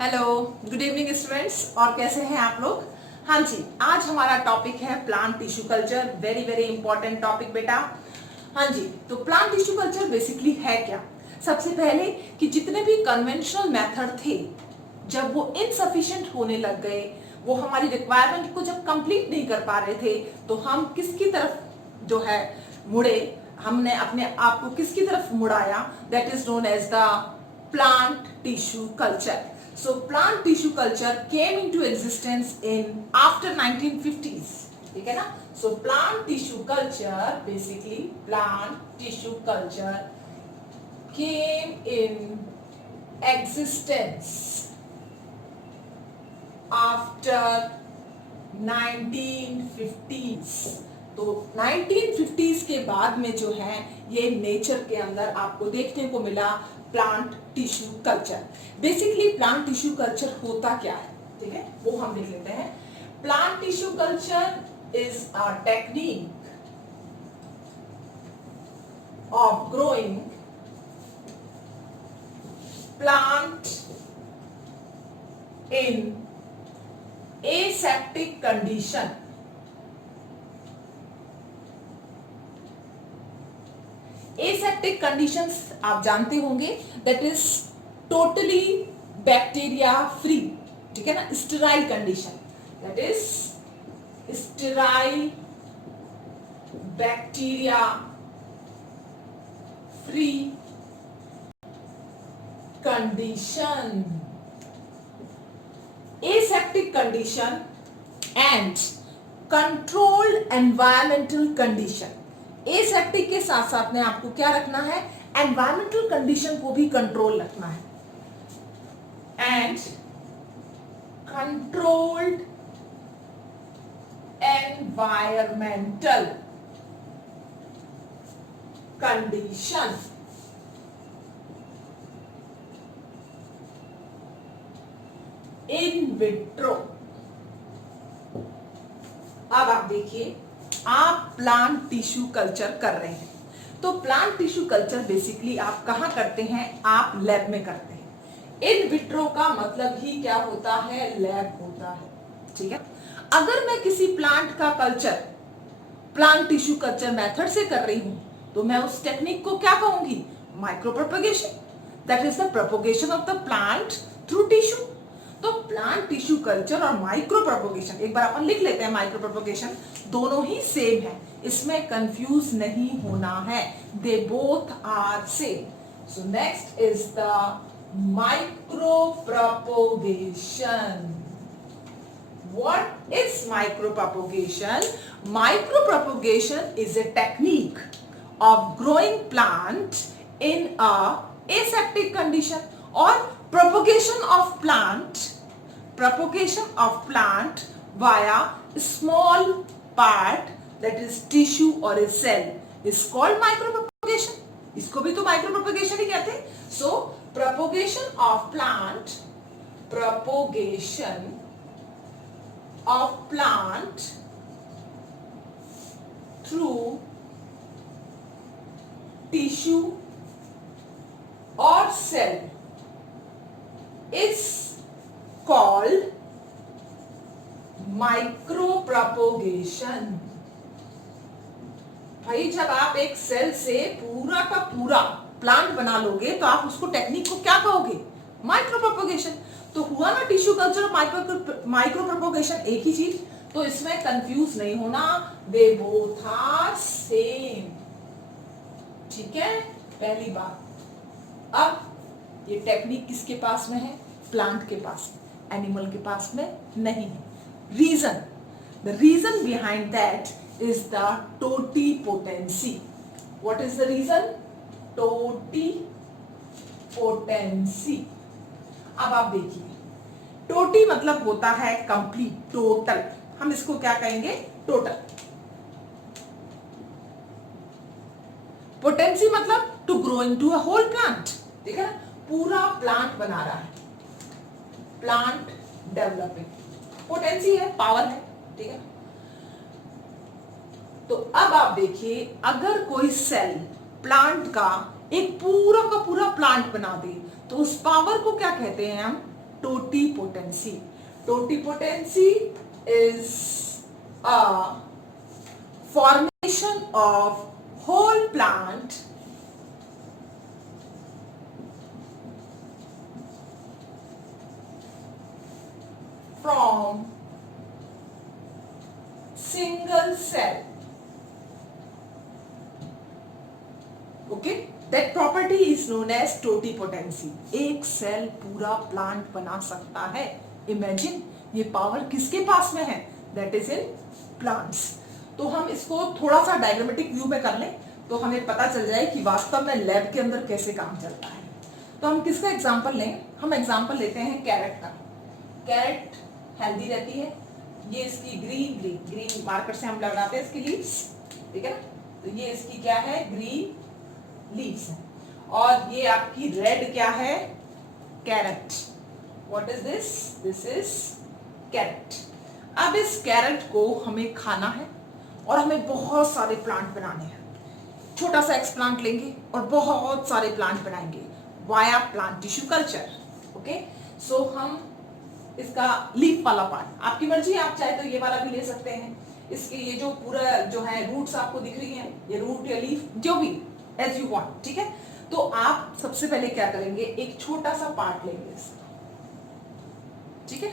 Hello, good evening students. और कैसे हैं आप लोग? हाँ जी, आज हमारा टॉपिक है plant tissue culture. Very very important topic बेटा। हाँ जी, तो प्लांट टिश्यू कल्चर बेसिकली है क्या? सबसे पहले कि जितने भी कन्वेंशनल मेथड थे, जब वो इनसफिशिएंट होने लग गए, वो हमारी रिक्वायरमेंट को जब कंप्लीट नहीं कर पा रहे थे, तो हम किसकी तरफ जो है मुड़े, हमने अपने आप को किसकी तरफ मुड़ाया? That is known as the plant tissue culture. So plant tissue culture came into existence in after 1950s. ठीक है ना? So plant tissue culture, basically plant tissue culture came in existence after 1950s. तो 1950s के बाद में जो है ये नेचर के अंदर आपको देखने को मिला plant tissue culture. Basically plant tissue culture होता क्या है, ठीक है, वो हम देख लेते हैं। Plant tissue culture is a technique of growing plant in aseptic condition. Aseptic conditions आप जानते होंगे, that is totally bacteria free, ठीक है ना, sterile condition, that is sterile bacteria free condition, aseptic condition and controlled environmental condition. aseptic के साथ साथ में आपको क्या रखना है? environmental condition को भी कंट्रोल रखना है, and controlled environmental condition. In vitro. अब आप देखिए, आप प्लांट टिश्यू कल्चर कर रहे हैं, तो प्लांट टिश्यू कल्चर बेसिकली आप कहां करते हैं? आप लैब में करते हैं। इन विट्रो का मतलब ही क्या होता है? लैब होता है, ठीक है। अगर मैं किसी प्लांट का culture plant tissue culture method से कर रही हूं, तो मैं उस टेक्निक को क्या कहूंगी? Micro propagation. That is the propagation of the plant through tissue. तो प्लांट टिश्यू कल्चर और माइक्रो प्रोपगेशन, एक बार अपन लिख लेते हैं, माइक्रो प्रोपगेशन दोनों ही सेम है, इसमें कंफ्यूज नहीं होना है, they both are same. So next is the micropropagation. What is micropropagation? Micropropagation is a technique of growing plant in a aseptic condition, or propagation of plant via small part, that is tissue or a cell, is called micropropagation. इसको भी तो micropropagation ही कहते हैं। So propagation of plant through tissue or cell is called micropropagation. भाई, जब आप एक cell से पूरा का पूरा प्लांट बना लोगे, तो आप उसको टेक्निक को क्या कहोगे? माइक्रोप्रोपगेशन। तो हुआ ना टिश्यू कल्चर और माइक्रोप्रोपगेशन एक ही चीज, तो इसमें कंफ्यूज नहीं होना, दे बोथ आर सेम, ठीक है, पहली बात। अब ये टेक्निक किसके पास में है? प्लांट के पास में, एनिमल के पास में नहीं है। Reason, the reason behind that is the totipotency. What is the reason? Totipotency. अब आप देखिए, टोटी मतलब होता है कंप्लीट, टोटल। हम इसको क्या कहेंगे? टोटल। पोटेंसी मतलब to grow into a whole plant, ठीक है ना, पूरा प्लांट बना रहा है, प्लांट डेवलपिंग। पोटेंसी है, पावर है, ठीक है। तो अब आप देखिए, अगर कोई सेल प्लांट का एक पूरा का पूरा प्लांट बना दे, तो उस पावर को क्या कहते हैं हम? totipotency. Totipotency is a formation of whole plant from single cell. Okay, that property is known as totipotency. एक सेल पूरा प्लांट बना सकता है. इमेजिन, ये पावर किसके पास में है? That is in plants. तो हम इसको थोड़ा सा डायग्रामेटिक व्यू में कर लें तो हमें पता चल जाए कि वास्तव में लैब के अंदर कैसे काम चलता है. तो हम किसका एग्जांपल लें? हम एग्जांपल लेते हैं कैरेट का. कैरेट हेल्दी रहती है. ये इसकी ग्रीन मार्कर से हम लगाते हैं इसकी लीव्स, ठीक है ना. तो ये इसकी क्या है? ग्रीन लीव्स है. और ये आपकी रेड क्या है? Carrot. What is this? This is carrot. अब इस कैरेट को हमें खाना है और हमें बहुत सारे प्लांट बनाने हैं. छोटा सा एक्सप्लांट लेंगे और बहुत सारे प्लांट बनाएंगे via plant tissue culture. Okay, so हम इसका लीफ वाला पार्ट, आपकी मर्जी है, आप चाहे तो ये वाला भी ले सकते हैं. इसके ये जो पूरा जो है रूट्स आपको दिख रही हैं, ये रूट या लीफ जो भी एज यू वांट, ठीक है. तो आप सबसे पहले क्या करेंगे? एक छोटा सा पार्ट लेंगे इसका, ठीक है.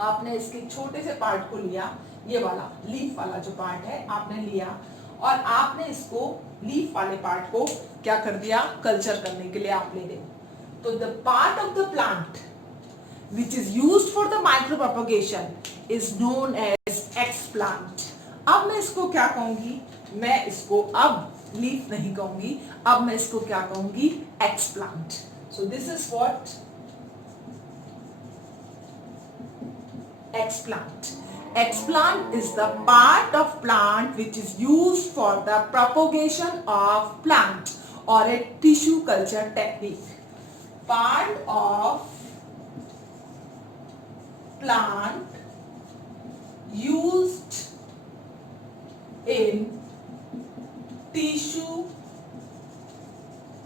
आपने इसके छोटे से पार्ट को लिया, ये वाला लीफ वाला जो पार्ट है आपने लिया और आपने इसको लीफ वाले पार्ट को क्या कर दिया? कल्चर करने के लिए आप ले गए. तो the part of the plant which is used for the micropropagation is known as explant. अब मैं इसको क्या कहूंगी? मैं इसको अब लीफ नहीं कहूंगी, अब मैं इसको क्या कहूंगी? Explant. So this is what explant. Explant is the part of plant which is used for the propagation of plant or a tissue culture technique. Part of plant used in tissue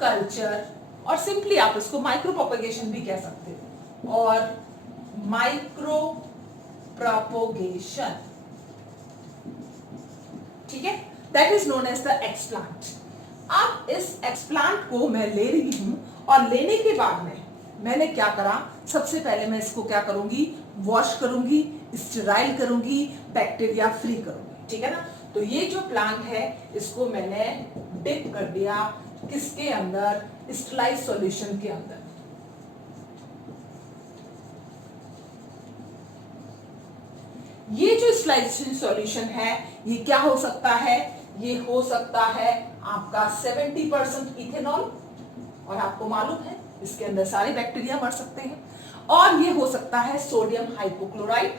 culture और simply आप इसको micro propagation भी कह सकते हो. और micro propagation, ठीक है, that is known as the explant. अब इस एक्सप्लांट को मैं ले रही हूं और लेने के बाद में मैंने क्या करा? सबसे पहले मैं इसको क्या करूंगी? वॉश करूंगी, स्टेराइल करूंगी, बैक्टीरिया फ्री करूंगी, ठीक है ना. तो ये जो प्लांट है इसको मैंने डिप कर दिया किसके अंदर? स्टेलाइज सॉल्यूशन के अंदर. ये जो स्टेलाइजेशन सॉल्यूशन है ये क्या हो सकता है? ये हो सकता है आपका 70% इथेनॉल, और आपको मालूम है इसके अंदर सारे बैक्टीरिया मर सकते हैं. और ये हो सकता है सोडियम हाइपोक्लोराइड,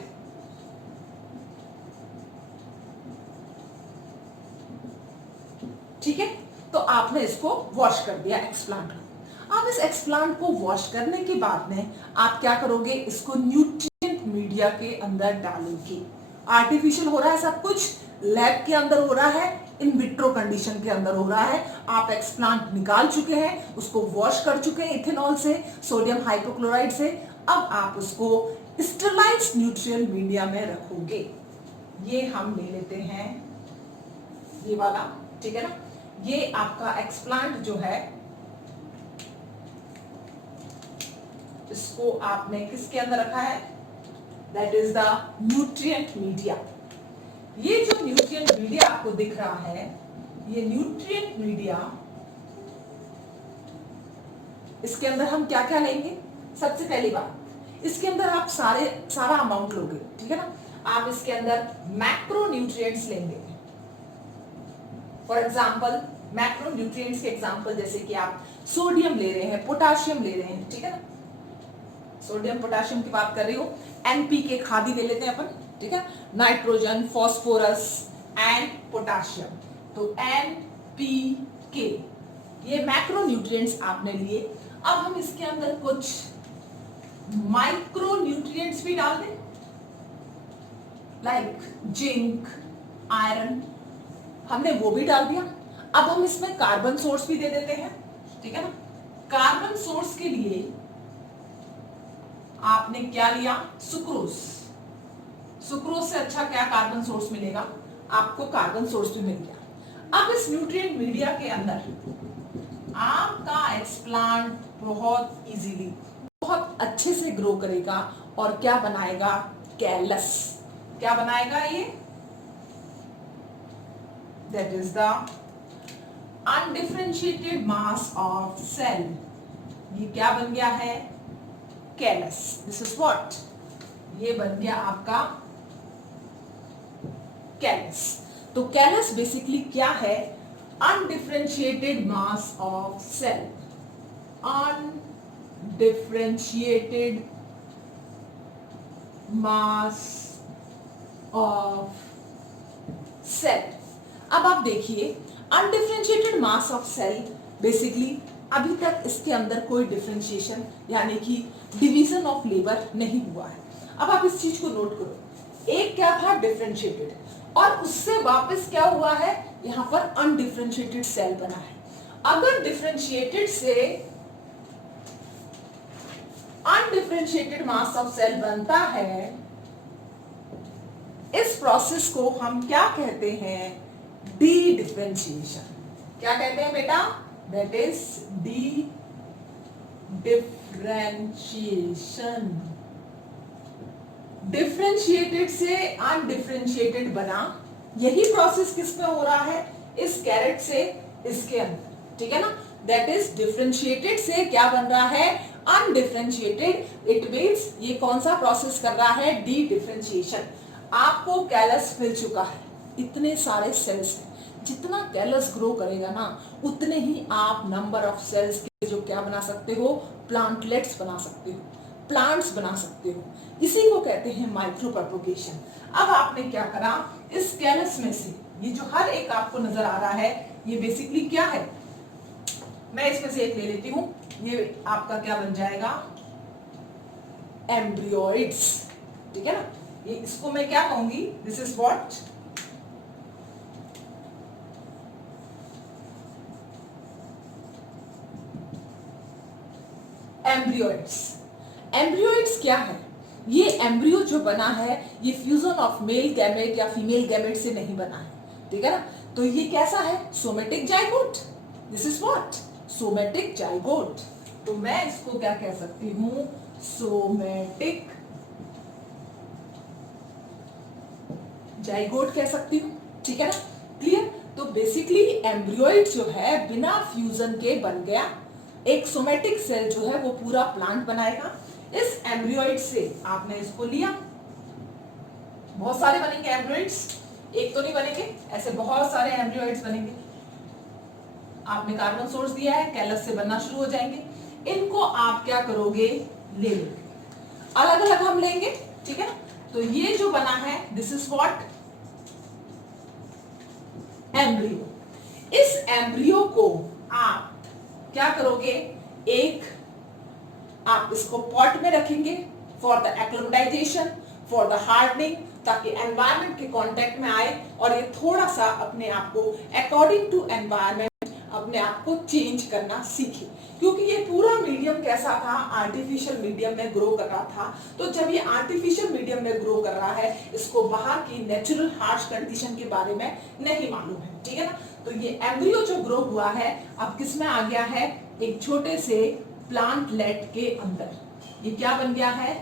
ठीक है. तो आपने इसको वॉश कर दिया एक्सप्लांट को. अब इस एक्सप्लांट को वॉश करने के बाद में आप क्या करोगे? इसको न्यूट्रिएंट मीडिया के अंदर डालोगे. आर्टिफिशियल हो रहा है सब कुछ, लैब के अंदर हो रहा है, इन विट्रो कंडीशन के अंदर हो रहा है. आप एक्सप्लांट निकाल चुके हैं, उसको वॉश कर चुके हैं इथेनॉल से, सोडियम हाइपोक्लोराइड से. अब आप उसको स्टेलाइज्ड न्यूट्रियल मीडिया में रखोगे. ये हम ले लेते हैं ये वाला, ठीक है ना. ये आपका एक्सप्लांट जो है इसको आपने किसके अंदर रखा है? That is the nutrient media. ये जो न्यूट्रिएंट मीडिया आपको दिख रहा है, ये न्यूट्रिएंट मीडिया, इसके अंदर हम क्या क्या लेंगे? सबसे पहली बात, इसके अंदर आप सारा अमाउंट लोगे, ठीक है ना. आप इसके अंदर मैक्रो न्यूट्रिएंट्स लेंगे. फॉर एग्जाम्पल मैक्रो न्यूट्रिएंट्स के एग्जाम्पल जैसे कि आप सोडियम ले रहे हैं, पोटाशियम ले रहे हैं, ठीक है ना. सोडियम पोटाशियम की बात कर रही हो. एनपीके खादी ले लेते हैं अपन, ठीक है. Nitrogen, phosphorus and potassium. तो एनपीके ये मैक्रो न्यूट्रिएंट्स आपने लिए. अब हम इसके अंदर कुछ माइक्रो न्यूट्रिएंट्स भी डाल दें, लाइक जिंक, आयरन, हमने वो भी डाल दिया. अब हम इसमें कार्बन सोर्स भी दे देते हैं, ठीक है ना. कार्बन सोर्स के लिए आपने क्या लिया, सुक्रोज। सुक्रोज से अच्छा क्या कार्बन सोर्स मिलेगा, आपको कार्बन सोर्स भी मिल गया। अब इस न्यूट्रिएंट मीडिया के अंदर आपका एक्सप्लांट बहुत इजीली, बहुत अच्छे से ग्रो करेगा और क्या बनाएगा, कैलस। क्या बनाएगा ये, that is the undifferentiated mass of cell. ये क्या बन गया है, कैलस। दिस इज व्हाट, ये बन गया आपका कैलस। तो कैलस बेसिकली क्या है, undifferentiated mass of cell. Undifferentiated mass of cell. अब आप देखिए, undifferentiated mass of cell basically अभी तक इसके अंदर कोई डिफरेंशिएशन यानी कि डिवीजन ऑफ लेबर नहीं हुआ है। अब आप इस चीज को नोट करो, एक क्या था डिफरेंशिएटेड और उससे वापस क्या हुआ है, यहां पर अनडिफरेंशिएटेड सेल बना है। अगर डिफरेंशिएटेड से अनडिफरेंशिएटेड मास ऑफ सेल बनता है, इस प्रोसेस को हम क्या कहते हैं, डी डिफरेंशिएशन। क्या कहते हैं बेटा, that is D differentiation. Differentiated से अनडिफरेंशिएटेड बना, यही प्रोसेस किस में हो रहा है, इस कैरेट से इसके अंदर, ठीक है ना। दैट इज डिफरेंशिएटेड से क्या बन रहा है, अनडिफरेंशिएटेड। इट मींस ये कौन सा प्रोसेस कर रहा है, डी डिफरेंशिएशन। आपको कैलस मिल चुका है, इतने सारे सेल्स हैं, जितना कैलस ग्रो करेगा ना उतने ही आप नंबर ऑफ सेल्स के जो क्या बना सकते हो, प्लांटलेट्स बना सकते हो, प्लांट्स बना सकते हो। इसी को कहते हैं माइक्रो प्रोपगेशन। अब आपने क्या करा, इस कैलस में से ये जो हर एक आपको नजर आ रहा है, ये बेसिकली क्या है, मैं इसमें से एक ले लेती हूं, ये आपका क्या बन जाएगा, एम्ब्रियोइड्स, ठीक है ना। ये इसको मैं क्या कहूंगी, this is what, embryoids. Embryoids क्या है, ये एम्ब्रियो जो बना है ये फ्यूजन ऑफ मेल गैमेट या फीमेल गैमेट से नहीं बना है, ठीक है ना। तो ये कैसा है, somatic zygote. This is what, somatic zygote. तो मैं इसको क्या कह सकती हूं, सोमेटिक जाइगोट कह सकती हूं, ठीक है ना, क्लियर। तो बेसिकली एम्ब्रियोइड जो है बिना फ्यूजन के बन गया, एक सोमेटिक सेल जो है वो पूरा प्लांट बनाएगा। इस एम्ब्रियोइड से आपने इसको लिया, बहुत सारे बनेंगे एम्ब्रियोइड्स, एक तो नहीं बनेंगे, ऐसे बहुत सारे एम्ब्रियोइड्स बनेंगे। आपने कार्बन सोर्स दिया है, कैलस से बनना शुरू हो जाएंगे। इनको आप क्या करोगे, ले लोगे, अलग अलग हम लेंगे, ठीक है ना। तो ये जो बना है, दिस इज व्हाट, एम्ब्रियो। इस एम्ब्रियो को आप क्या करोगे, एक आप इसको पॉट में रखेंगे for the acclimatisation, for the hardening, ताकि एनवायरनमेंट के कांटेक्ट में आए और ये थोड़ा सा अपने आप को अकॉर्डिंग टू एनवायरनमेंट अपने आप को चेंज करना सीखे। क्योंकि ये पूरा मीडियम कैसा था, आर्टिफिशियल मीडियम में ग्रो कर रहा था। तो जब ये आर्टिफिशियल मीडियम में ग्रो कर रहा है, इसको बाहर की नेचुरल हार्श कंडीशन के बारे में नहीं मालूम है, ठीक है ना। तो ये एम्ब्रियो जो ग्रो हुआ है अब किस में आ गया है, एक छोटे से प्लांटलेट के अंदर। ये क्या बन गया है,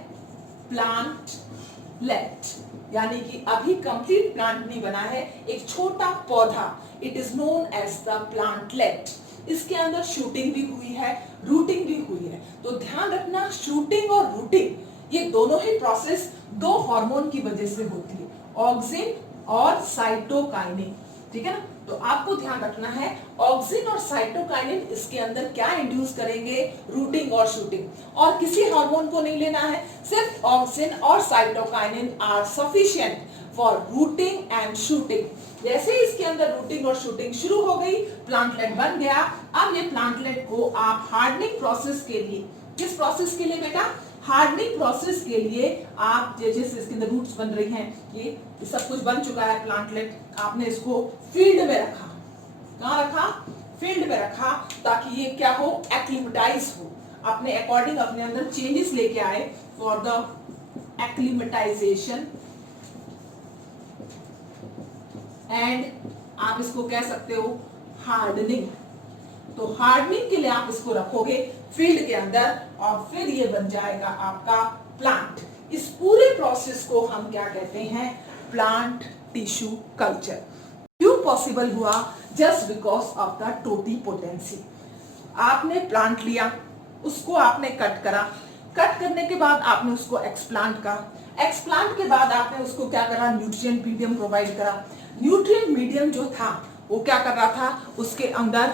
प्लांटलेट, यानी कि अभी कंप्लीट प्लांट नहीं बना है, एक छोटा पौधा। It is known as the plantlet. इसके अंदर शूटिंग भी हुई है, रूटिंग भी हुई है। तो ध्यान रखना, शूटिंग और रूटिंग ये दोनों ही प्रोसेस दो हार्मोन की वजह से होती है, ऑक्सिन और साइटोकाइनिन, ठीक है ना। तो आपको ध्यान रखना है, ऑक्सिन और साइटोकाइनिन इसके अंदर क्या इंड्यूस करेंगे, रूटिंग और शूटिंग। और किसी हार्मोन को नहीं लेना है, सिर्फ ऑक्सिन और cytokinin are sufficient for rooting and shooting. जैसे इसके अंदर रूटिंग और शूटिंग शुरू हो गई, प्लांटलेट बन गया। अब ये प्लांटलेट को आप हार्डनिंग प्रोसेस के लिए, किस प्रोसेस के लिए बेटा, हार्डनिंग प्रोसेस के लिए आप जैसे इसके अंदर रूट्स बन रही हैं, ये सब कुछ बन चुका है प्लांटलेट, आपने इसको फील्ड में रखा। कहाँ रखा, फील्ड में रखा, ताकि ये क्या हो, एक्लिमेटाइज हो। अपने अकॉर्डिंग अपने अंदर चेंजेस लेके आए फॉर द एक्लिमेटाइजेशन एंड आप इसको कह सकते हो हार्डनिंग। तो हार्डनिंग के लिए आप इसको रखोगे फील्ड के अंदर और फिर ये बन जाएगा आपका प्लांट। इस पूरे प्रोसेस को हम क्या कहते हैं, प्लांट टिश्यू कल्चर। क्यों पॉसिबल हुआ? Just because of the totipotency. आपने प्लांट लिया, उसको आपने कट करा, कट करने के बाद आपने उसको एक्सप्लांट करा, एक्सप्लांट के बाद आपने उसको क्या करा, न्यूट्रिएंट मीडियम प्रोवाइड करा। न्यूट्रिएंट मीडियम जो था वो क्या कर रहा था, उसके अंदर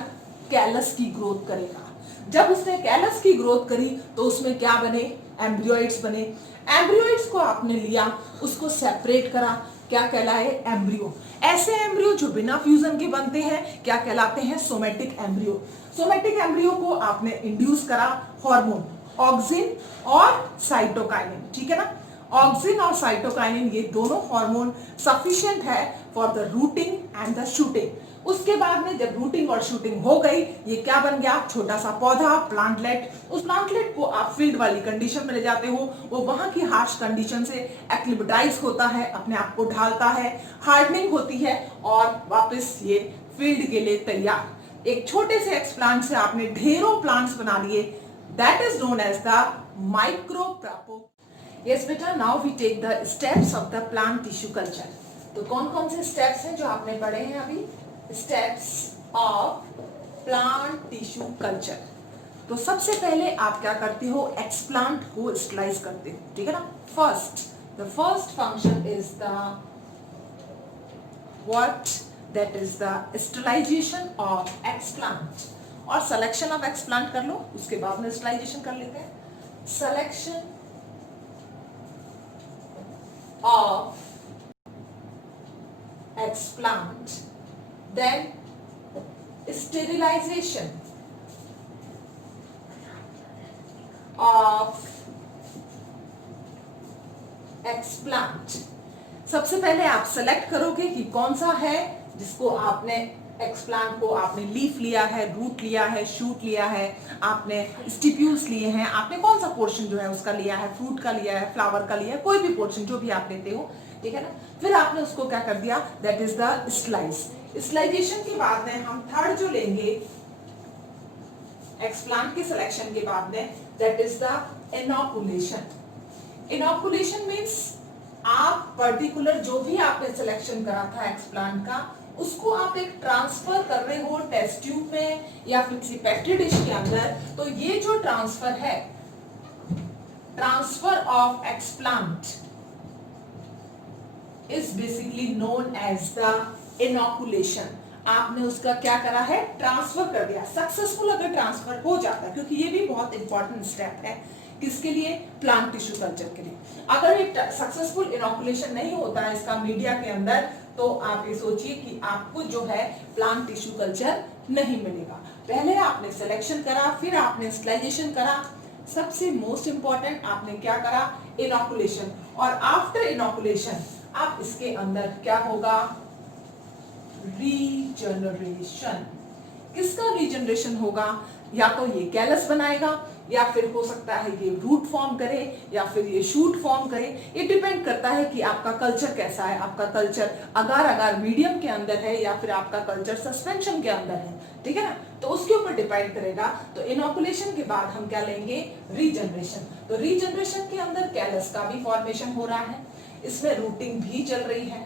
कैलस की ग्रोथ करेगा। जब उसने कैलस की ग्रोथ करी तो उसमें क्या बने, एम्ब्रियोइड्स बने। एम्ब्रियोइड्स को आपने लिया, उसको सेपरेट करा, क्या कहलाए, एम्ब्रियो। ऐसे एम्ब्रियो जो बिना फ्यूजन के बनते हैं क्या कहलाते हैं, सोमेटिक एम्ब्रियो। सोमेटिक एम्ब्रियो को आपने इंड्यूस करा हार्मोन ऑक्सिन और साइटोकाइनिन, ठीक है ना। ऑक्सिन और साइटोकाइनिन ये दोनों हार्मोन सफिशिएंट है for the routing and the shooting. उसके बाद में जब रूटिंग और शूटिंग हो गई, ये क्या बन गया, छोटा सा पौधा, प्लांटलेट। उस प्लांटलेट को आप फील्ड वाली कंडीशन में ले जाते हो, वो वहां की हार्श कंडीशन से एक्लिमेटाइज होता है, अपने आप को ढालता है, हार्डनिंग होती है और वापस ये फील्ड के लिए तैयार। एक छोटे से एक्सप्लांट से आपने ढेरों प्लांट्स बना लिए, that is known as the micropropagation. Yes बेटा, now we take the steps of the plant tissue culture. तो कौन कौन से स्टेप्स हैं जो आपने पढ़े हैं अभी? Steps of plant tissue culture. तो सबसे पहले आप क्या करते हो, एक्सप्लांट को स्लाइस करते हो, ठीक है ना। The first function is the what, that is the sterilisation of explant. और सिलेक्शन ऑफ एक्सप्लांट कर लो, उसके बाद में स्टरलाइजेशन कर लेते हैं। Selection of explant, then sterilization of explant। सबसे पहले आप सेलेक्ट करोगे कि कौन सा है जिसको आपने एक्सप्लांट को आपने लीफ लिया है, रूट लिया है, शूट लिया है, आपने स्टिप्यूल्स लिए हैं, आपने कौन सा पोर्शन जो है उसका लिया है, फ्रूट का लिया है, फ्लावर का लिया है, कोई भी पोर्शन जो भी आप लेते हो, ठीक है ना। फिर आपने उसको क्या कर दिया, दैट इज द स्लाइस। स्लाइजेशन के बाद में हम थर्ड जो लेंगे एक्सप्लांट के सिलेक्शन के बाद में, दैट इज द इनॉकुलेशन। इनॉकुलेशन मीन्स आप पर्टिकुलर जो भी आपने सिलेक्शन करा था एक्सप्लांट का, उसको आप एक ट्रांसफर कर रहे हो टेस्ट ट्यूब में या फिर किसी पेट्री डिश के अंदर। तो ये जो ट्रांसफर है, transfer of explant is basically known as the inoculation. आपने उसका क्या करा है, ट्रांसफर कर दिया। सक्सेसफुल अगर ट्रांसफर हो जाता है, क्योंकि ये भी बहुत इंपॉर्टेंट स्टेप है, किसके लिए, प्लांट टिश्यू कल्चर के लिए। अगर ये सक्सेसफुल इनॉकुलेशन नहीं होता है इसका मीडिया के अंदर, तो आप ये सोचिए कि आपको जो है प्लांट टिश्यू कल्चर नहीं मिलेगा। पहले आपने सिलेक्शन करा, फिर आपने स्टरलाइजेशन करा, सबसे मोस्ट इंपॉर्टेंट आपने क्या करा, इनॉकुलेशन। और आफ्टर इनॉकुलेशन आप इसके अंदर क्या होगा, रीजनरेशन। किसका रीजनरेशन होगा, या तो ये कैलस बनाएगा, या फिर हो सकता है ये रूट फॉर्म करे, या फिर ये शूट फॉर्म करे। ये डिपेंड करता है कि आपका कल्चर कैसा है। आपका कल्चर अगार अगार मीडियम के अंदर है या फिर आपका कल्चर सस्पेंशन के अंदर है, ठीक है ना। तो उसके ऊपर डिपेंड करेगा। तो इनॉकुलेशन के बाद हम क्या लेंगे, रीजनरेशन। तो रीजनरेशन के अंदर कैलस का भी फॉर्मेशन हो रहा है, इसमें रूटिंग भी चल रही है,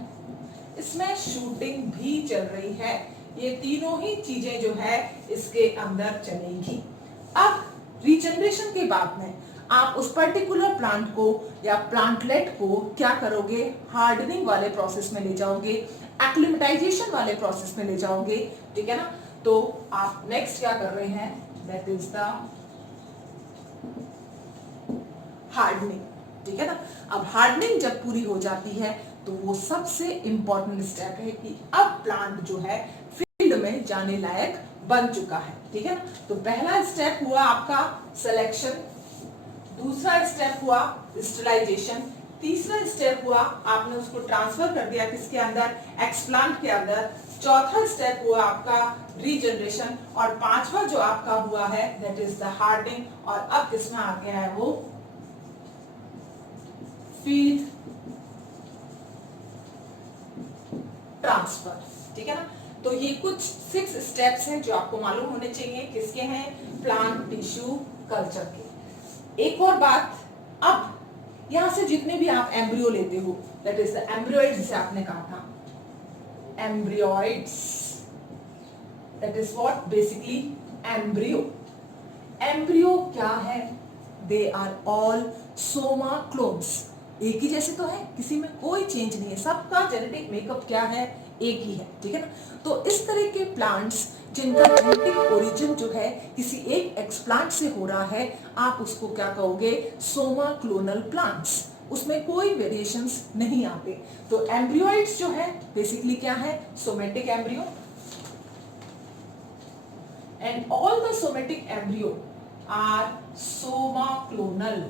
इसमें शूटिंग भी चल रही है। ये तीनों ही चीजें जो है इसके अंदर चलेंगी। अब रीजनरेशन के बाद में आप उस पर्टिकुलर प्लांट को या प्लांटलेट को क्या करोगे, हार्डनिंग वाले प्रोसेस में ले जाओगे, एक्लिमेटाइजेशन वाले प्रोसेस में ले जाओगे, ठीक है ना। तो आप नेक्स्ट क्या कर रहे हैं, दैट इज द हार्डनिंग, ठीक है ना। अब हार्डनिंग जब पूरी हो जाती है तो वो सबसे इंपॉर्टेंट स्टेप है कि अब प्लांट जो है फील्ड में जाने लायक बन चुका है, ठीक है ना। तो पहला स्टेप हुआ आपका सिलेक्शन, दूसरा स्टेप हुआ स्टरलाइजेशन, तीसरा स्टेप हुआ आपने उसको ट्रांसफर कर दिया किसके अंदर, एक्सप्लांट के अंदर, चौथा स्टेप हुआ आपका रीजनरेशन, और पांचवा जो आपका हुआ है दैट इज द हार्डनिंग, और अब किसमें आ गया है वो फीड ट्रांसफर। ठीक है ना, तो ये कुछ 6 स्टेप्स हैं जो आपको मालूम होने चाहिए, किसके हैं, प्लांट टिश्यू कल्चर के। एक और बात, अब यहां से जितने भी आप एम्ब्रियो लेते हो दैट इज द एम्ब्रियोइड्स, जिसे आपने कहा था embryoids, that is what basically embryo. Embryo क्या है, they are all soma clones, एक ही जैसे तो है, किसी में कोई चेंज नहीं है, सबका जेनेटिक मेकअप क्या है, एक ही है। ठीक है ना, तो इस तरह के प्लांट्स जिनका जेनेटिक ओरिजिन जो है किसी एक एक्सप्लांट से हो रहा है, आप उसको क्या कहोगे, सोमा क्लोनल प्लांट्स, उसमें कोई वेरिएशंस नहीं आते। तो एम्ब्रियोइड्स जो है बेसिकली क्या है, somatic embryo, and all the somatic embryo are soma clonal.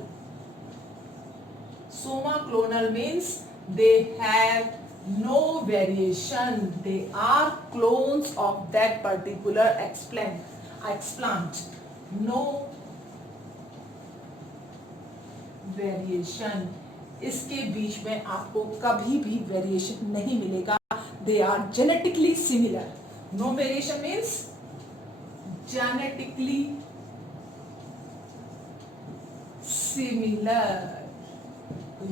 Soma clonal means they have no variation, they are clones of that particular explant, no variation, इसके बीच में आपको कभी भी वेरिएशन नहीं मिलेगा, they are genetically similar, no variation means genetically similar।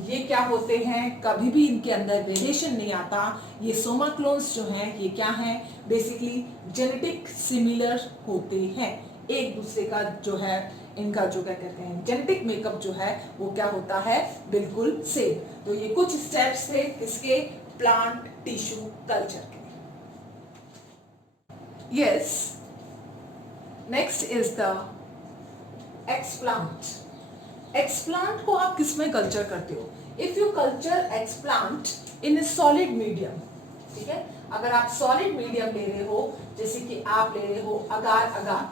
ये क्या होते हैं, कभी भी इनके अंदर वेरिएशन नहीं आता। ये सोमा क्लोन्स जो हैं ये क्या हैं, बेसिकली जेनेटिक सिमिलर होते हैं, एक दूसरे का जो है इनका जो क्या कहते हैं जेनेटिक मेकअप जो है वो क्या होता है, बिल्कुल सेम। तो ये कुछ स्टेप्स थे किसके, प्लांट टिश्यू कल्चर के। Yes, next is the explant. Explant को आप किसमें कल्चर करते हो, if you culture explant in solid medium, ठीक है, अगर आप सॉलिड मीडियम ले रहे हो, जैसे कि आप ले रहे हो अगार अगार,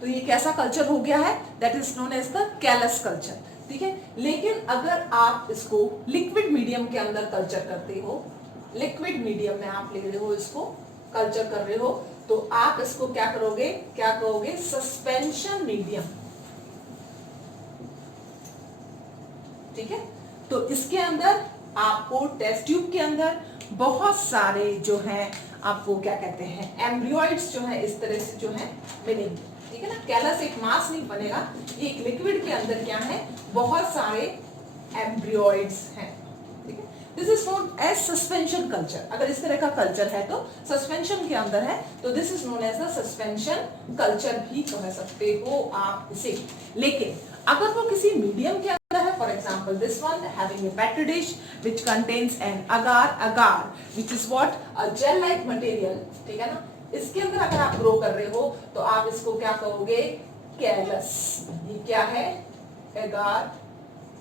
तो ये कैसा कल्चर हो गया है, that is known as the callus culture. ठीक है, लेकिन अगर आप इसको लिक्विड मीडियम के अंदर कल्चर करते हो, लिक्विड मीडियम में आप ले रहे हो, इसको कल्चर कर रहे हो, तो आप इसको क्या करोगे, क्या कहोगे, सस्पेंशन मीडियम। ठीक है, तो इसके अंदर आपको टेस्ट ट्यूब के अंदर बहुत सारे जो हैं आपको क्या कहते हैं एम्ब्रियोइड्स जो है इस तरह से जो है मिलेंगे। ठीक है ना, कैलस एक मास नहीं बनेगा, ये एक लिक्विड के अंदर क्या है, बहुत सारे एम्ब्रियोइड्स हैं। ठीक है, this is known as suspension culture. अगर इस तरह का कल्चर है तो सस्पेंशन के अंदर है, तो this is known as the suspension culture भी कह सकते हो आप इसे। लेकिन अगर वो किसी मीडियम के अंदर है, for example this one having a petri dish which contains an agar agar which is what a gel like material. ठीक है ना, इसके अंदर अगर आप ग्रो कर रहे हो तो आप इसको क्या कहोगे, कैलस। ये क्या है, एगार,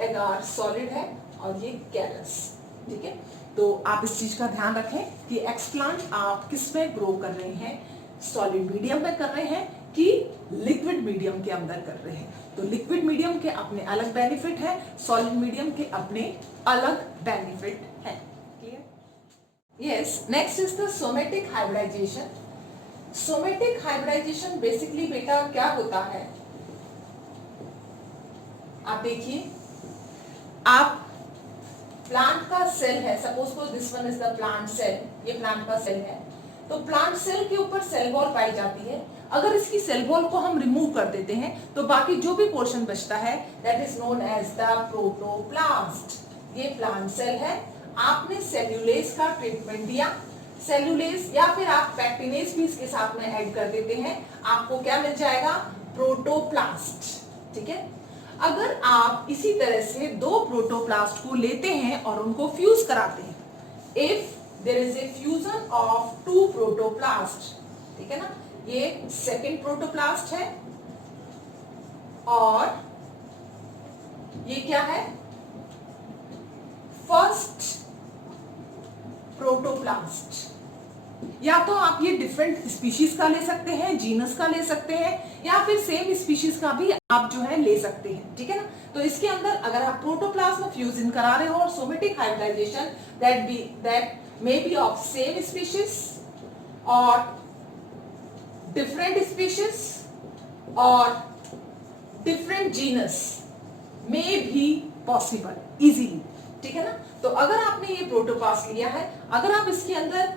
एगार सॉलिड है और ये कैलस। ठीक है, तो आप इस चीज का ध्यान रखें कि एक्सप्लांट आप किस में ग्रो कर रहे हैं, सॉलिड मीडियम में कर रहे हैं कि लिक्विड मीडियम के अंदर कर रहे हैं। तो लिक्विड मीडियम के अपने अलग बेनिफिट है, सॉलिड मीडियम के अपने अलग बेनिफिट है। Clear? Yes, next is the somatic hybridization. Somatic hybridization basically बेटा क्या होता है, आप देखिए, आप प्लांट का सेल है, सपोज को this one is the plant cell, ये प्लांट का सेल है, तो प्लांट सेल के ऊपर सेल वॉल पाई जाती है। अगर इसकी सेल वॉल को हम रिमूव कर देते हैं तो बाकी जो भी पोर्शन बचता है that is known as the protoplast. ये प्लांट सेल है, आपने सेल्यूलेज का ट्रीटमेंट दिया, सेल्यूलेज या फिर आप पैक्टिनेज भी इसके साथ में ऐड कर देते हैं, आपको क्या मिल जाएगा, प्रोटोप्लास्ट। ठीक है, अगर आप इसी तरह से दो प्रोटोप्लास्ट को लेते हैं और उनको फ्यूज कराते हैं, if there is a fusion of two protoplast, ठीक है ना, ये सेकेंड प्रोटोप्लास्ट है और ये क्या है, फर्स्ट प्रोटोप्लास्ट। या तो आप ये डिफरेंट स्पीशीज का ले सकते हैं, जीनस का ले सकते हैं, या फिर सेम स्पीशीज का भी आप जो है ले सकते हैं, ठीक है ना। तो इसके अंदर अगर आप प्रोटोप्लाज्म फ्यूजन करा रहे हो और somatic hybridization that may be of same species और डिफरेंट स्पीशीज और डिफरेंट जीनस में भी पॉसिबल इजीली, ठीक है ना। तो अगर आपने ये प्रोटोप्लास्ट लिया है, अगर आप इसके अंदर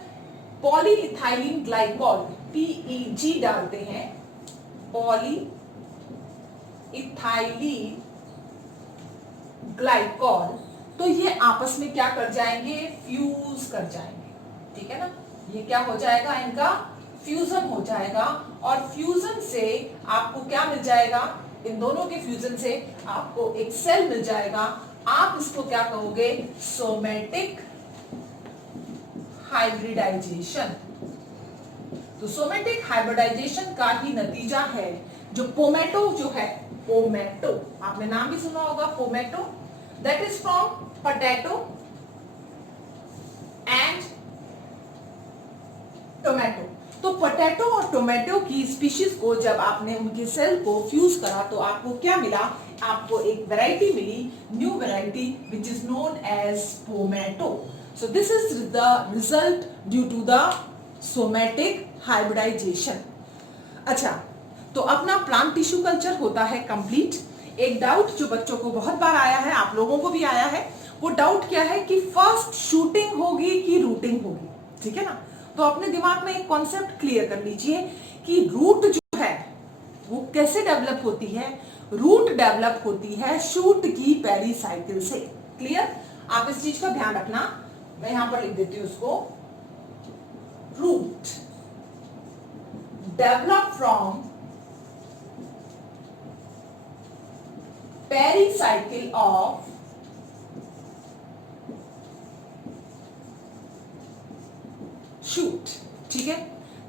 पॉलीइथाइलिन ग्लाइकॉल PEG डालते हैं, पॉलीइथाइलिन ग्लाइकॉल, तो ये आपस में क्या कर जाएंगे, फ्यूज कर जाएंगे, ठीक है ना। ये क्या हो जाएगा, इनका फ्यूजन हो जाएगा और फ्यूजन से आपको क्या मिल जाएगा, इन दोनों के फ्यूजन से आपको एक सेल मिल जाएगा। आप इसको क्या कहोगे, सोमेटिक हाइब्रिडाइजेशन। तो सोमेटिक हाइब्रिडाइजेशन का ही नतीजा है जो पोमेटो जो है, पोमेटो आपने नाम भी सुना होगा, pomato, that is from potato and tomato. तो पोटैटो और टोमेटो की स्पीशीज को जब आपने उनके सेल को फ्यूज करा तो आपको क्या मिला, आपको एक वैरायटी मिली, new variety which is known as pomato. So this is the result due to the somatic hybridization. अच्छा, तो अपना प्लांट टिश्यू कल्चर होता है कंप्लीट। एक डाउट जो बच्चों को बहुत बार आया है, आप लोगों को भी आया है, वो डाउट क्या है कि फर्स्ट शूटिंग होगी कि रूटिंग होगी, ठीक है ना। तो अपने दिमाग में एक कॉन्सेप्ट क्लियर कर लीजिए कि रूट जो है वो कैसे डेवलप होती है। रूट डेवलप होती है शूट की पेरिसाइकिल से। क्लियर, आप इस चीज का ध्यान रखना। मैं यहां पर लिख देती हूं उसको, root develop from pericycle of shoot, ठीक है।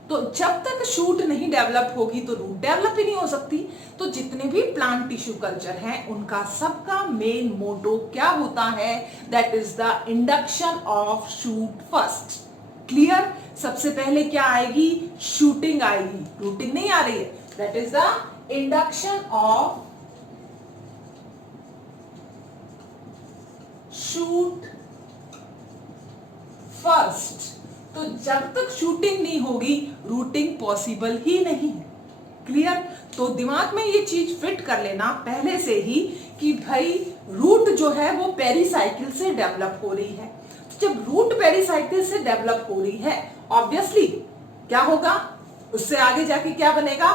तो जब तक शूट नहीं डेवलप होगी तो रूट डेवलप ही नहीं हो सकती। तो जितने भी प्लांट टिश्यू कल्चर हैं उनका सबका मेन मोटो क्या होता है, that is the induction of shoot first. Clear, सबसे पहले क्या आएगी, शूटिंग आएगी, रूटिंग नहीं आ रही है। That is the induction of shoot first. तो जब तक शूटिंग नहीं होगी रूटिंग पॉसिबल ही नहीं है। क्लियर, तो दिमाग में ये चीज फिट कर लेना पहले से ही कि भाई रूट जो है वो पेरिसाइकिल से डेवलप हो रही है। तो जब रूट पेरिसाइकिल से डेवलप हो रही है, ऑब्वियसली क्या होगा, उससे आगे जाके क्या बनेगा,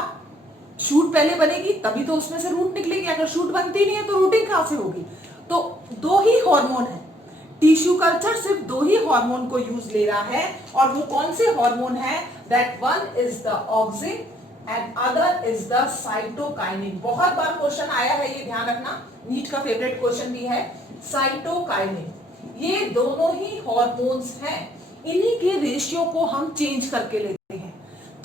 शूट पहले बनेगी तभी तो उसमें से रूट निकलेगी। अगर शूट बनती नहीं है तो रूटिंग कहां से होगी। तो दो ही हार्मोन है, टिश्यू कल्चर सिर्फ दो ही हार्मोन को यूज ले रहा है, और वो कौन से हार्मोन है, that one is the auxin and other is the cytokinin. बहुत बार क्वेश्चन आया है, ये ध्यान रखना, नीट का फेवरेट क्वेश्चन भी है, साइटोकाइनिन। ये दोनों ही हार्मोन्स हैं, इन्हीं के रेशियो को हम चेंज करके लेते हैं,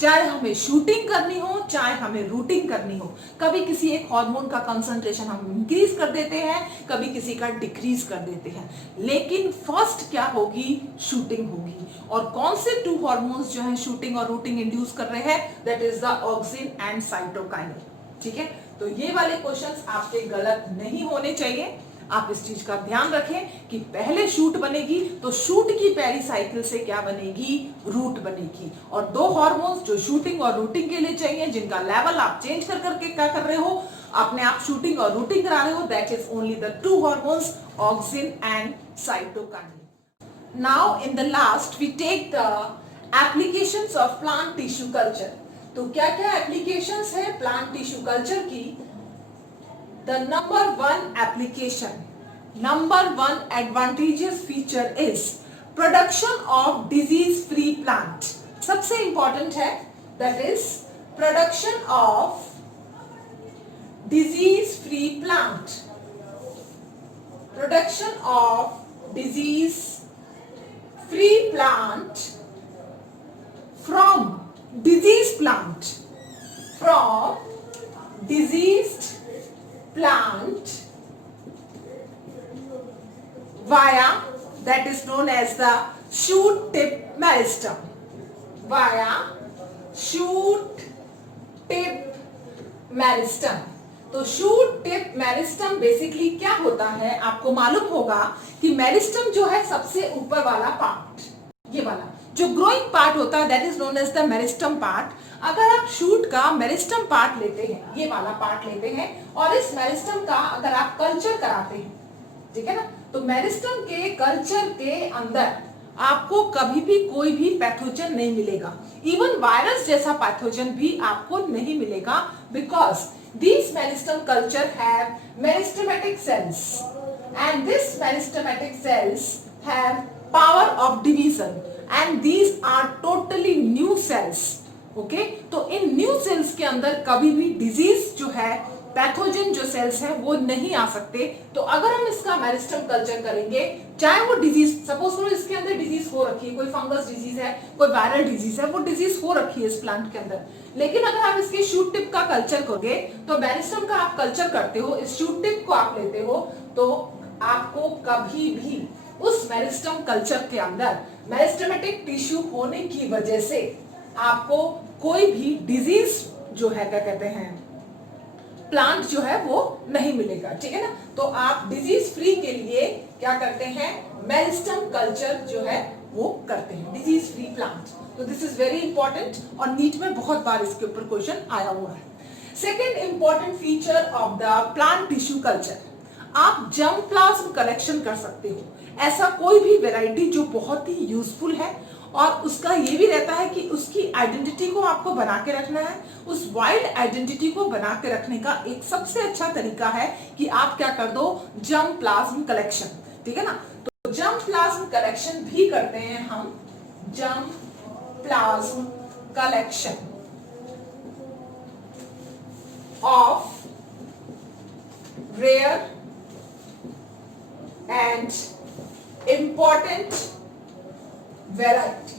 चाहे हमें शूटिंग करनी हो चाहे हमें रूटिंग करनी हो। कभी किसी एक हार्मोन का कंसंट्रेशन हम इंक्रीज कर देते हैं, कभी किसी का डिक्रीज कर देते हैं, लेकिन फर्स्ट क्या होगी, शूटिंग होगी। और कौन से टू हार्मोन्स जो हैं शूटिंग और रूटिंग इंड्यूस कर रहे हैं, that is the auxin and cytokinin, ठीक है। तो ये वाले क्वेश्चंस आपके गलत नहीं होने चाहिए। आप इस चीज का ध्यान रखें कि पहले शूट बनेगी तो शूट की पेरिसाइकिल से क्या बनेगी, रूट बनेगी। और दो हार्मोन्स जो शूटिंग और रूटिंग के लिए चाहिए, जिनका लेवल आप चेंज कर करके क्या कर रहे हो, अपने आप शूटिंग और रूटिंग करा रहे हो, that is only the two hormones, auxin and cytokinin. Now in the last we take the applications of plant tissue culture. तो क्या क्या एप्लीकेशंस है प्लांट टिश्यू कल्चर की। The number one application, number one advantageous feature is production of disease-free plant. सबसे important है, that is production of disease-free plant. Production of disease-free plant from diseased plant, from diseased plant via that is known as the shoot tip meristem. Via shoot tip meristem. तो shoot tip meristem basically क्या होता है, आपको मालूम होगा कि meristem जो है सबसे ऊपर वाला पार्ट, ये वाला जो ग्रोइंग पार्ट होता है that is known as the meristem part. अगर आप शूट का मेरिस्टम पार्ट लेते हैं, ये वाला पार्ट लेते हैं, और इस मेरिस्टम का अगर आप कल्चर कराते हैं, ठीक है ना, तो मेरिस्टम के कल्चर के अंदर आपको कभी भी कोई भी पैथोजन नहीं मिलेगा, इवन वायरस जैसा पैथोजन भी आपको नहीं मिलेगा, because these meristem culture have meristematic cells and this meristematic cells have power of division and these are totally new cells. Okay तो इन न्यू सेल्स के अंदर कभी भी डिजीज जो है, पैथोजन जो सेल्स है वो नहीं आ सकते। तो अगर हम इसका मेरिस्टम कल्चर करेंगे, चाहे वो डिजीज, सपोज करो इसके अंदर डिजीज हो रखी है, कोई फंगस डिजीज है, कोई वायरल डिजीज है, वो डिजीज हो रखी है इस प्लांट के अंदर, लेकिन अगर आप इसके शूट टिप का कल्चर करोगे, तो मेरिस्टम का आप कल्चर करते हो, इस शूट टिप को आप लेते हो, तो आपको कभी भी उस मेरिस्टम कल्चर के अंदर मेरिस्टेमेटिक टिश्यू होने की वजह से आपको कोई भी डिजीज जो है, क्या कहते हैं, प्लांट जो है वो नहीं मिलेगा, ठीक है ना। तो आप डिजीज फ्री के लिए क्या करते हैं, मेरिस्टम कल्चर जो है वो करते हैं, डिजीज फ्री प्लांट। तो दिस इज वेरी इंपॉर्टेंट और नीट में बहुत बार इसके ऊपर क्वेश्चन आया हुआ है। Second important feature of the plant tissue culture, आप जर्म प्लाज्म कलेक्शन कर सकते हो, ऐसा कोई भी वेराइटी जो बहुत ही यूजफुल है, और उसका ये भी रहता है कि उसकी आइडेंटिटी को आपको बना के रखना है। उस वाइल्ड आइडेंटिटी को बना के रखने का एक सबसे अच्छा तरीका है कि आप क्या कर दो, जर्म प्लाज्म कलेक्शन, ठीक है ना। तो जर्म प्लाज्म कलेक्शन भी करते हैं हम, germ plasm collection of rare and important variety.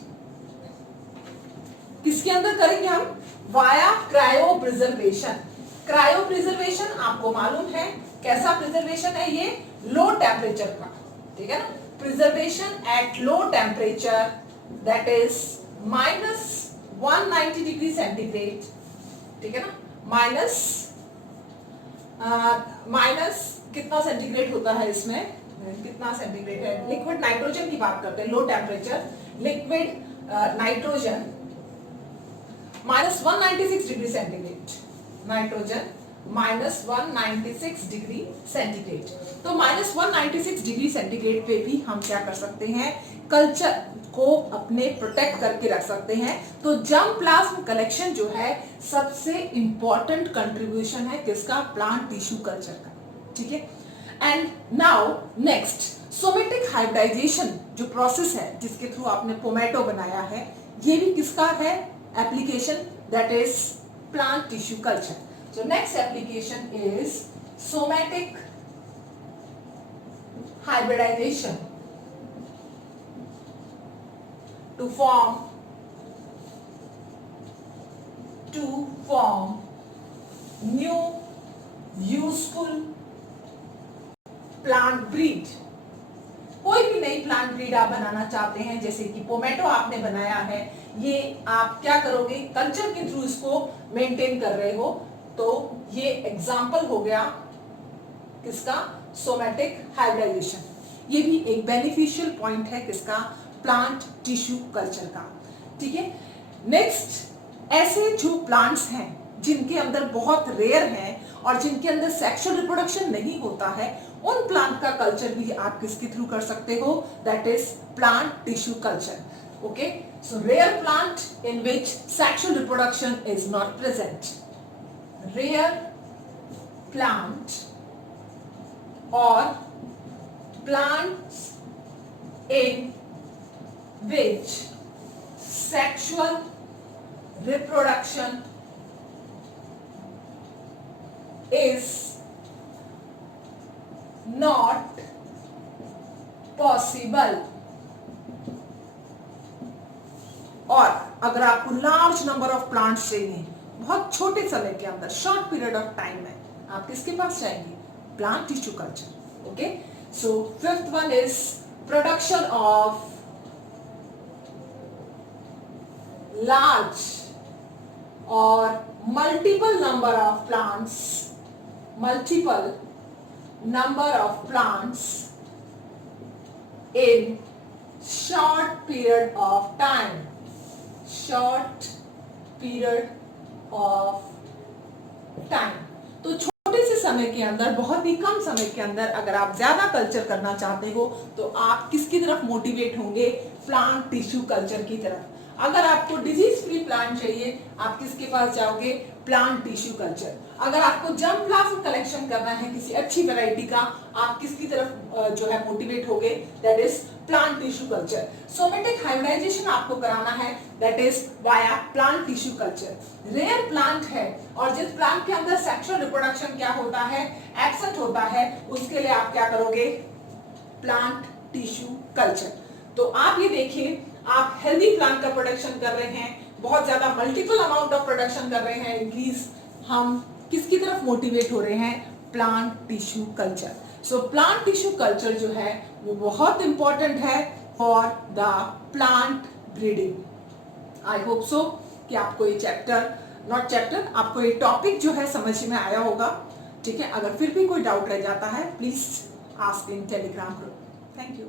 किसके अंदर करेंगे हम, via cryo preservation. Cryo preservation आपको मालूम है कैसा प्रिजर्वेशन है, ये लो टेम्परेचर का, ठीक है ना, preservation at low temperature that is -190 degree centigrade, ठीक है ना, माइनस कितना सेंटीग्रेड होता है इसमें, कितना सेंटीग्रेड है, लिक्विड नाइट्रोजन की बात करते हैं, low temperature liquid nitrogen -196 degree centigrade, nitrogen -196 degree centigrade. तो -196 डिग्री सेंटीग्रेड पे भी हम क्या कर सकते हैं, कल्चर को अपने प्रोटेक्ट करके रख सकते हैं। तो जर्म प्लाज्म कलेक्शन जो है सबसे इंपॉर्टेंट कंट्रीब्यूशन है किसका, प्लांट टिश्यू कल्चर का, ठीक है। And now next, somatic hybridization जो प्रोसेस है जिसके थ्रू आपने पोमेटो बनाया है, ये भी किसका है application, that is plant tissue culture. So next application is somatic hybridization to form new useful plant breed। कोई भी नई प्लांट ब्रीड आप बनाना चाहते हैं, जैसे कि पोमेटो आपने बनाया है, ये आप क्या करोगे, कल्चर के थ्रू इसको मेंटेन कर रहे हो, तो ये एग्जांपल हो गया किसका, सोमेटिक हाइब्रिडाइजेशन। ये भी एक बेनिफिशियल पॉइंट है किसका, प्लांट टिश्यू कल्चर का, ठीक है। नेक्स्ट, ऐसे जो प्लांट्स हैं जिनके अंदर बहुत रेयर हैं और जिनके अंदर सेक्सुअल रिप्रोडक्शन नहीं होता है, उन प्लांट का कल्चर भी आप किसके थ्रू कर सकते हो, that is plant tissue culture. Okay, so rare plant in which sexual reproduction is not present, rare plant और plants in which sexual reproduction is not possible। और अगर आपको लार्ज नंबर ऑफ प्लांट्स चाहिए बहुत छोटे समय के अंदर, शॉर्ट पीरियड ऑफ टाइम में, आप किसके पास जाएंगे, plant tissue culture. Okay, so fifth one is production of large or multiple number of plants in short period of time. तो छोटे से समय के अंदर, बहुत ही कम समय के अंदर अगर आप ज्यादा कल्चर करना चाहते हो तो आप किसकी तरफ मोटिवेट होंगे? प्लांट टिश्यू कल्चर की तरफ। अगर आपको डिजीज फ्री प्लांट चाहिए, आप किसके पास जाओगे? Plant tissue culture. अगर आपको जर्म प्लाज्म कलेक्शन करना है किसी अच्छी वैरायटी का, आप किसकी तरफ जो है मोटिवेट होगे? That is plant tissue culture. Somatic hybridization आपको कराना है, that is via plant tissue culture. Rare plant है और जिस प्लांट के अंदर सेक्सुअल रिप्रोडक्शन क्या होता है? एब्सेंट होता है, उसके लिए आप क्या करोगे? Plant tissue culture. तो आप ये देखिए, आप हेल्दी प्लांट का प्रोडक्शन कर रहे हैं, बहुत ज्यादा मल्टीपल अमाउंट ऑफ प्रोडक्शन कर रहे हैं इंक्रीज। हम किसकी तरफ मोटिवेट हो रहे हैं? Plant tissue culture. So plant tissue culture जो है वो बहुत इंपॉर्टेंट है for the plant breeding. I hope so कि आपको ये आपको ये टॉपिक जो है समझ में आया होगा। ठीक है, अगर फिर भी कोई डाउट रह जाता है please ask in Telegram group. Thank you.